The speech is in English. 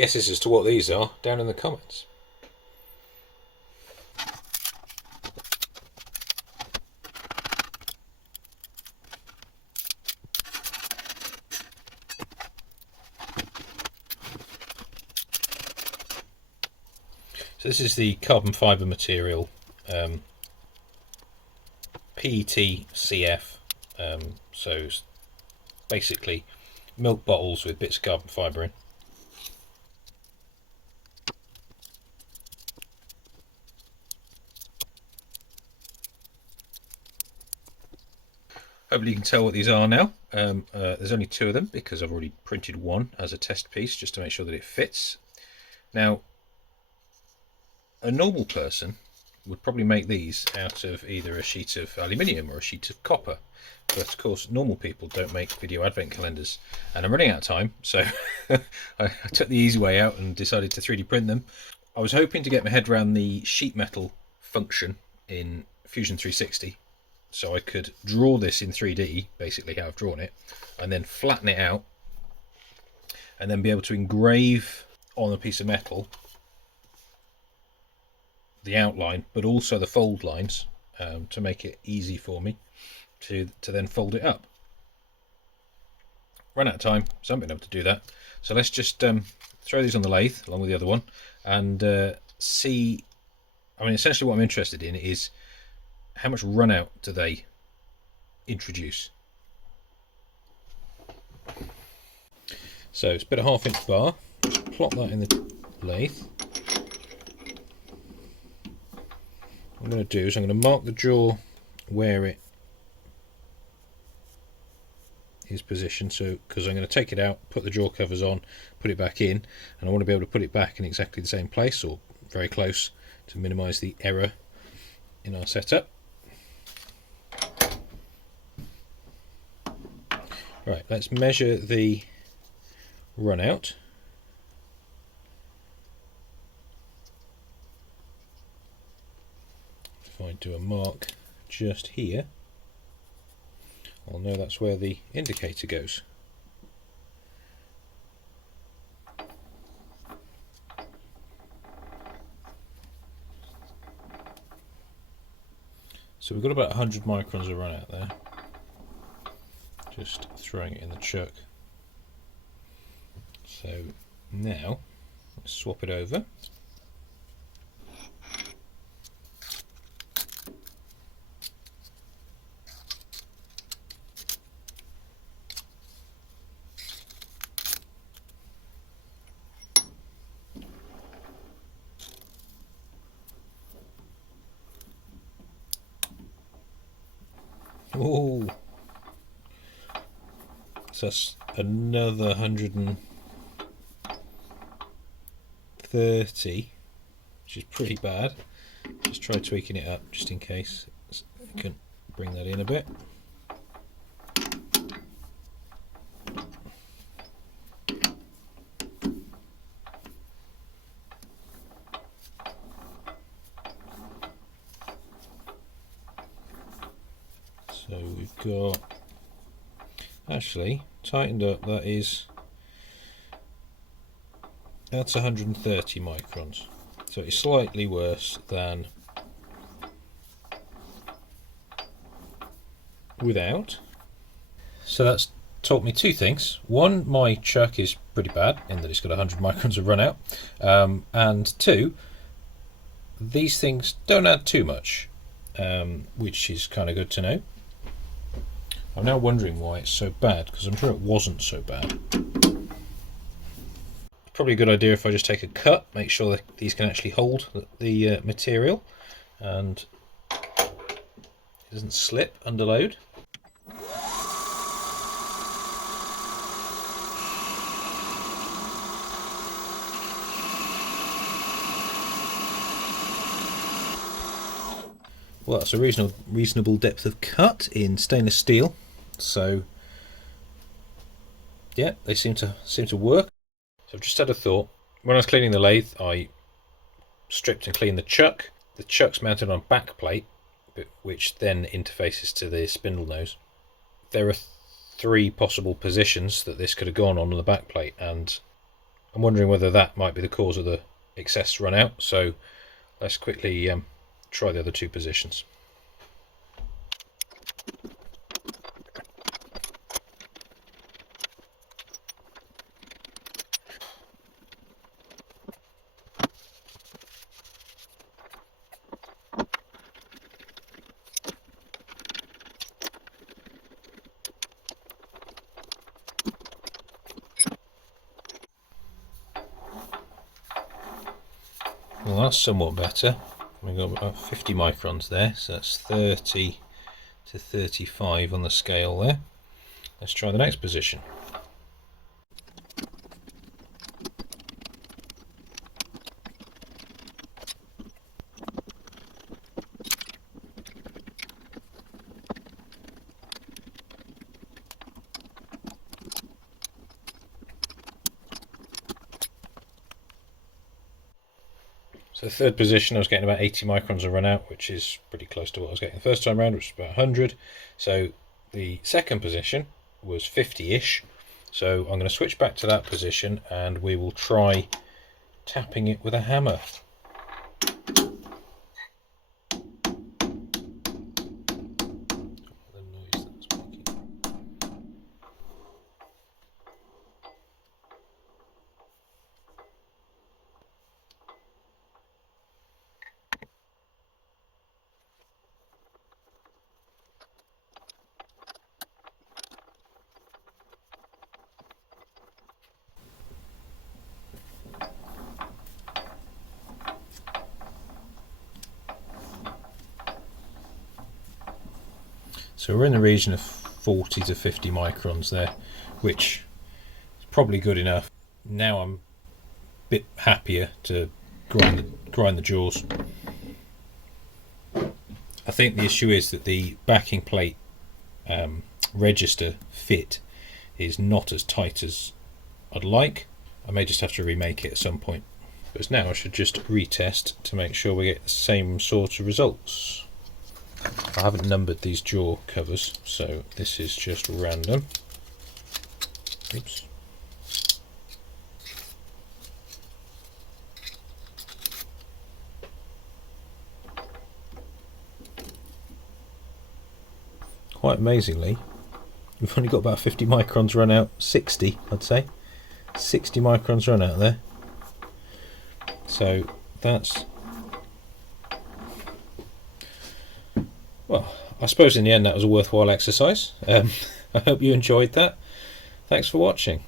guesses as to what these are down in the comments. So this is the carbon fibre material, PET-CF, so basically milk bottles with bits of carbon fibre in. Hopefully you can tell what these are now. There's only two of them because I've already printed one as a test piece just to make sure that it fits. Now, a normal person would probably make these out of either a sheet of aluminium or a sheet of copper, but of course normal people don't make video advent calendars, and I'm running out of time, so I took the easy way out and decided to 3D print them. I was hoping to get my head around the sheet metal function in Fusion 360, so I could draw this in 3D, basically how I've drawn it, and then flatten it out, and then be able to engrave on a piece of metal the outline, but also the fold lines, to make it easy for me to then fold it up. Run out of time, so I haven't been able to do that. So let's just throw these on the lathe along with the other one and see. I mean, essentially what I'm interested in is how much run out do they introduce. So it's a bit of 1/2 inch bar. Just plot that in the lathe. What I'm going to do is I'm going to mark the jaw where it is positioned, so because I'm going to take it out, put the jaw covers on, put it back in, and I want to be able to put it back in exactly the same place or very close to minimise the error in our setup. Right, let's measure the run out. If I do a mark just here, I'll know that's where the indicator goes. So we've got about 100 microns of run out there. Just throwing it in the chuck. So now let's swap it over. Oh, so that's another 130, which is pretty bad. Just try tweaking it up just in case. I can bring that in a bit. So we've got, actually tightened up, that's 130 microns, so it's slightly worse than without. So that's taught me two things. One, my chuck is pretty bad in that it's got 100 microns of run out, and two, these things don't add too much, which is kind of good to know. I'm now wondering why it's so bad, because I'm sure it wasn't so bad. Probably a good idea if I just take a cut, make sure that these can actually hold the material and it doesn't slip under load. Well, that's a reasonable depth of cut in stainless steel, so yeah, they seem to work. So I've just had a thought. When I was cleaning the lathe, I stripped and cleaned the chuck. The chuck's mounted on a back plate, which then interfaces to the spindle nose. There are 3 possible positions that this could have gone on the back plate, and I'm wondering whether that might be the cause of the excess run out, so let's quickly try the other two positions. Well, that's somewhat better. We've got about 50 microns there, so that's 30 to 35 on the scale there. Let's try the next position. So the third position, I was getting about 80 microns of run out, which is pretty close to what I was getting the first time around, which was about 100. So the second position was 50-ish. So I'm going to switch back to that position and we will try tapping it with a hammer. So we're in the region of 40 to 50 microns there, which is probably good enough. Now I'm a bit happier to grind the jaws. I think the issue is that the backing plate register fit is not as tight as I'd like. I may just have to remake it at some point. But now I should just retest to make sure we get the same sort of results. I haven't numbered these jaw covers, so this is just random. Oops. Quite amazingly, we've only got about 50 microns run out, 60 I'd say. 60 microns run out there. So that's... well, I suppose in the end that was a worthwhile exercise. I hope you enjoyed that. Thanks for watching.